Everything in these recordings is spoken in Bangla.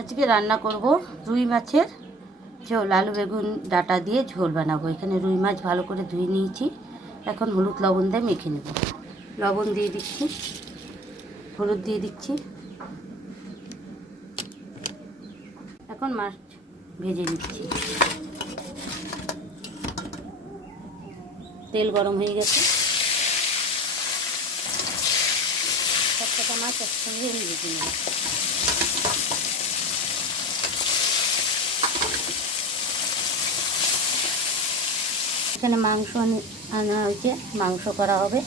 আজকে রান্না করব রুই মাছের ঝোল, আলু, বেগুন, ডাটা দিয়ে ঝোল বানাবো। এখানে রুই মাছ ভালো করে ধুয়ে নিয়েছি। এখন হলুদ লবণ দিয়ে মেখে নেব। লবণ দিয়ে দিচ্ছি, হলুদ দিয়ে দিচ্ছি। এখন মাছ ভেজে নিচ্ছি। তেল গরম হয়ে গেছে। মাছ একসঙ্গে ভেজে নেব। এখানে মাংস আনি- হয়েছে, মাংস করা হবে।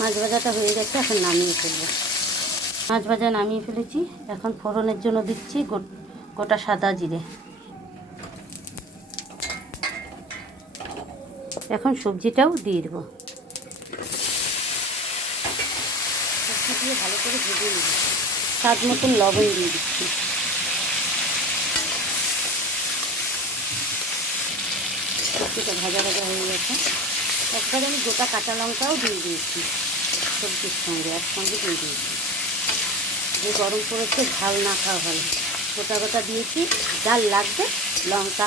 মাছ ভাজাটা হয়ে গেছে, এখন নামিয়ে ফেলব। মাছ ভাজা নামিয়ে ফেলেছি, এখন ফোড়নের জন্য দিচ্ছি গোটা সাদা জিরে। এখন সবজিটাও দিয়ে দেবো। ভালো করে ভেজে নেব। স্বাদ মতন লবণ দিয়ে দিচ্ছি। সবজিটা ভাজা ভাজা হয়ে গেছে। একবার আমি গোটা কাঁচা লঙ্কাও দিয়ে দিয়েছি, সবজির সঙ্গে একসঙ্গে দিয়ে দিয়েছি। যে গরম পড়েছে, ঝাল না খাওয়া ভালো। গোটা গোটা দিয়েছি, যার লাগবে লঙ্কা,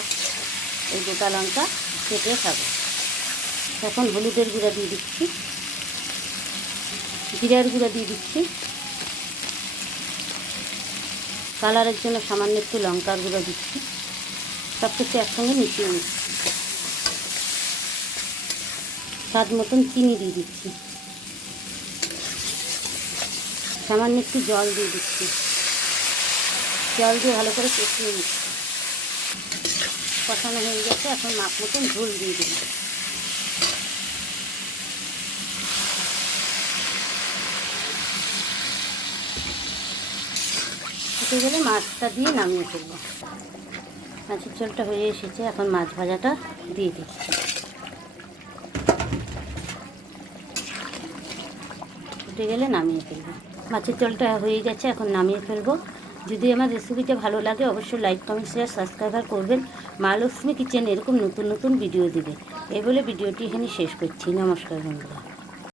এই গোটা লঙ্কা কেটে খাব। এখন হলুদের গুঁড়া দিয়ে দিচ্ছি। জিরার গুঁড়া দিয়ে দিচ্ছি। কালারের জন্য সামান্য একটু লঙ্কার গুঁড়ো দিচ্ছি। সব কিছু একসঙ্গে মিশিয়ে নিচ্ছি। স্বাদ মতন চিনি দিয়ে দিচ্ছি। সামান্য একটু জল দিয়ে দিচ্ছি। জল দিয়ে ভালো করে কষিয়ে নিচ্ছি। কষানো হয়ে গেছে, এখন মাপ মতন ঝোল দিয়ে ফুটে গেলে মাছটা দিয়ে নামিয়ে ফেলব। মাছের ঝোলটা হয়ে এসেছে, এখন মাছ ভাজাটা দিয়ে দিচ্ছি। ফুটে গেলে নামিয়ে ফেলব। মাছের জলটা হয়ে গেছে, এখন নামিয়ে ফেলব। যদি আমার রেসিপিটা ভালো লাগে, অবশ্যই লাইক কমেন্ট শেয়ার সাবস্ক্রাইবার করবেন। মা লক্ষ্মী কিচেন এরকম নতুন নতুন ভিডিও দেবে। এই বলে ভিডিওটি এখানে শেষ করছি। নমস্কার বন্ধুরা।